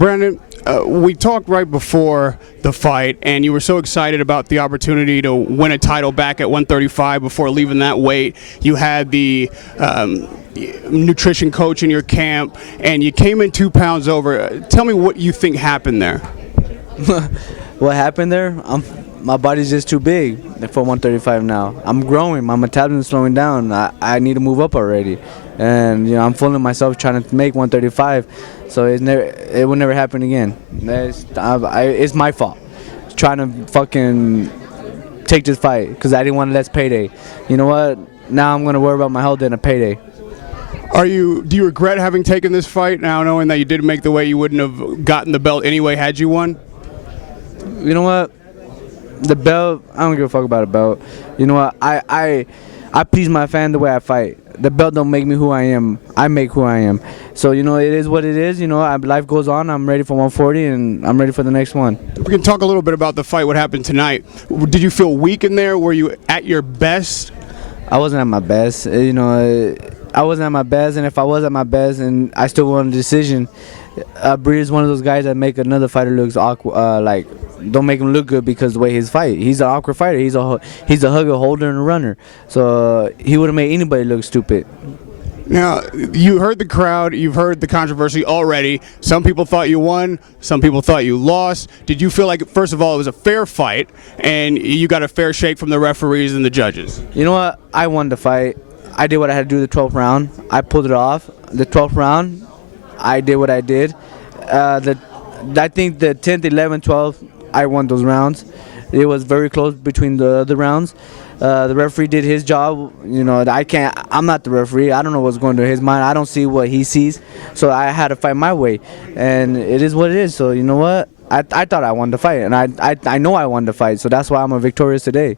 Brandon, we talked right before the fight, and you were so excited about the opportunity to win a title back at 135 before leaving that weight. You had the nutrition coach in your camp, and you came in 2 pounds over. Tell me what you think happened there. What happened there? My body's just too big for 135 now. I'm growing. My metabolism's slowing down. I need to move up already, and I'm fooling myself trying to make 135. So it will never happen again. It's my fault. Trying to fucking take this fight because I didn't want less payday. You know what? Now I'm gonna worry about my health and a payday. Do you regret having taken this fight now, knowing that you didn't make the weight? You wouldn't have gotten the belt anyway had you won? You know what? The belt, I don't give a fuck about a belt. You know what? I please my fan the way I fight. The belt don't make me who I am. I make who I am. So, it is what it is. Life goes on. I'm ready for 140, and I'm ready for the next one. We can talk a little bit about the fight, what happened tonight. Did you feel weak in there? Were you at your best? I wasn't at my best. I wasn't at my best, and if I was at my best and I still won a decision, Bree is one of those guys that make another fighter look awkward, don't make him look good because the way his fight. He's an awkward fighter. He's a hugger, holder, and a runner. So he would have made anybody look stupid. Now, you heard the crowd. You've heard the controversy already. Some people thought you won. Some people thought you lost. Did you feel like, first of all, it was a fair fight and you got a fair shake from the referees and the judges? You know what? I won the fight. I did what I had to do the 12th round. I pulled it off. The 12th round, I did what I did. I think the 10th, 11th, 12th, I won those rounds. It was very close between the other rounds. The referee did his job. I'm not the referee. I don't know what's going through his mind. I don't see what he sees. So I had to fight my way. And it is what it is. So you know what? I thought I won the fight. And I know I won the fight. So that's why I'm victorious today.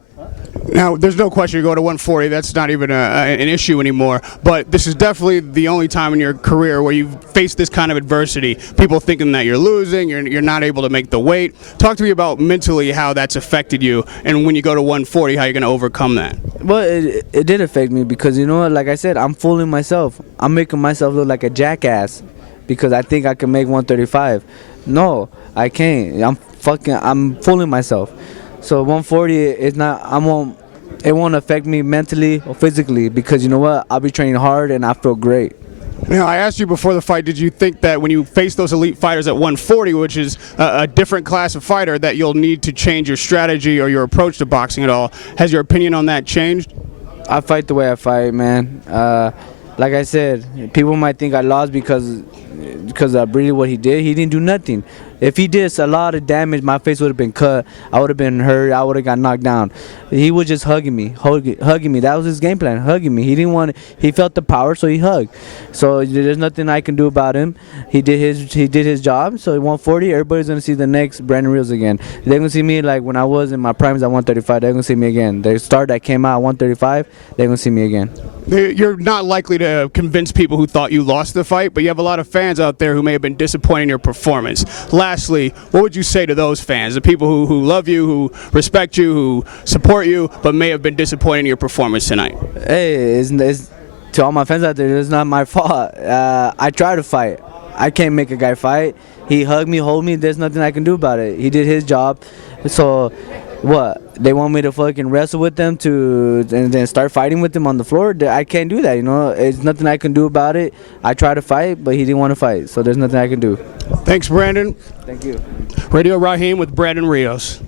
Now, there's no question you go to 140. That's not even an issue anymore. But this is definitely the only time in your career where you've faced this kind of adversity. People thinking that you're losing, you're not able to make the weight. Talk to me about mentally how that's affected you, and when you go to 140, how you're going to overcome that. Well, it did affect me because, like I said, I'm fooling myself. I'm making myself look like a jackass because I think I can make 135. No, I can't. I'm fooling myself. So 140 is not. It won't affect me mentally or physically because you know what? I'll be training hard and I feel great. Now, I asked you before the fight, did you think that when you face those elite fighters at 140, which is a different class of fighter, that you'll need to change your strategy or your approach to boxing at all? Has your opinion on that changed? I fight the way I fight, man. Like I said, people might think I lost because of really what he did. He didn't do nothing. If he did a lot of damage, my face would have been cut. I would have been hurt. I would have got knocked down. He was just hugging me. That was his game plan, hugging me. He didn't want. He felt the power, so he hugged. So there's nothing I can do about him. He did his job. So at 140, everybody's gonna see the next Brandon Rios again. They're gonna see me like when I was in my primes at 135. They're gonna see me again. The start that came out at 135, they're gonna see me again. You're not likely to convince people who thought you lost the fight, but you have a lot of fans out there who may have been disappointed in your performance. Lastly, what would you say to those fans, the people who love you, who respect you, who support you, but may have been disappointed in your performance tonight? Hey, it's to all my fans out there, it's not my fault. I try to fight. I can't make a guy fight. He hugged me, hold me. There's nothing I can do about it. He did his job. So what? They want me to fucking wrestle with them and then start fighting with them on the floor? I can't do that, There's nothing I can do about it. I try to fight, but he didn't want to fight, so there's nothing I can do. Thanks, Brandon. Thank you. Radio Rahim with Brandon Rios.